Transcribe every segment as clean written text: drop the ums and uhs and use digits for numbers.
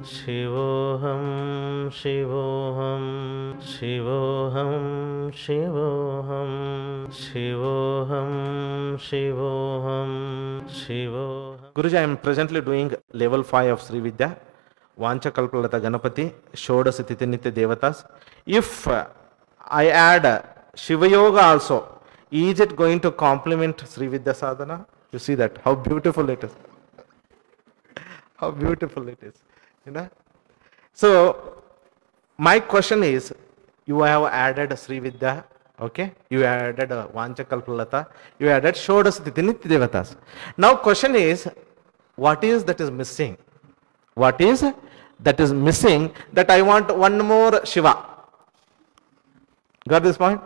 Shivoham, Shivoham, Shivoham, Shivoham, Shivoham, Shivoham, Shivoham. Guruji, I am presently doing level 5 of Srividya. Vancha Kalpalata Ganapati, Shodasi Titinitya Devatas. If I add Sivayoga also, is it going to complement Srividya Sadhana? You see that, how beautiful it is. How beautiful it is. You know? So, my question is, you have added Srividya, okay? You added Vancha Kalpalata, you added Shodasi Titinitya Devatas. Now, question is, what is that is missing? What is that is missing that I want one more Shiva? Got this point?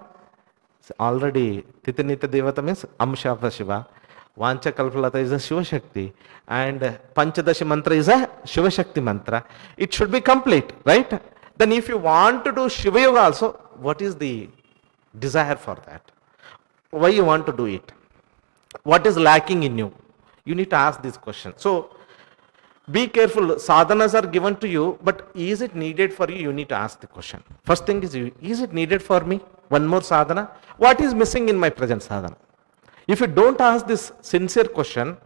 Already, Titinitya Devata means Amsha of Shiva. Vancha Kalpalata is a Shiva Shakti. And Panchadashi mantra is a Shiva Shakti mantra. It should be complete, right? Then if you want to do Shiva Yoga also, what is the desire for that? Why you want to do it? What is lacking in you? You need to ask this question. So, be careful. Sadhanas are given to you, but is it needed for you? You need to ask the question. First thing is it needed for me? One more sadhana? What is missing in my present sadhana? If you don't ask this sincere question,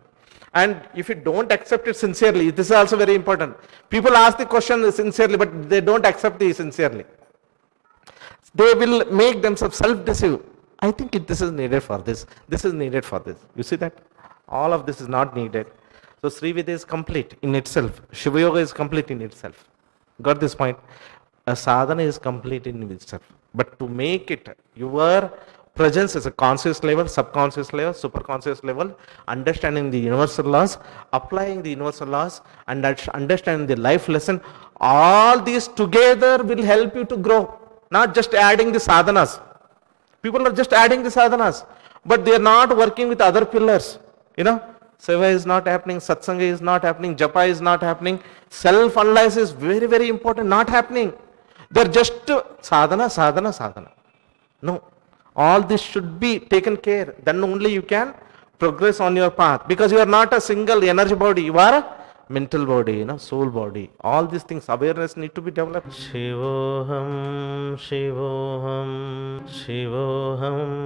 and if you don't accept it sincerely, this is also very important. People ask the question sincerely, but they don't accept it sincerely. They will make themselves self-deceive. I think this is needed for this. This is needed for this. You see that? All of this is not needed. So Srividya is complete in itself. Shiva Yoga is complete in itself. Got this point? A sadhana is complete in itself. But to make it, your presence is a conscious level, subconscious level, superconscious level, understanding the universal laws, applying the universal laws, and understanding the life lesson, all these together will help you to grow. Not just adding the sadhanas. People are just adding the sadhanas, but they are not working with other pillars. You know, Seva is not happening, Satsanga is not happening, Japa is not happening, self-analysis is very, very important, not happening. They are just sadhana, sadhana, sadhana. No. All this should be taken care. Then only you can progress on your path. Because you are not a single energy body. You are a mental body, you know, soul body. All these things, awareness need to be developed. Shivoham, Shivoham, Shivoham.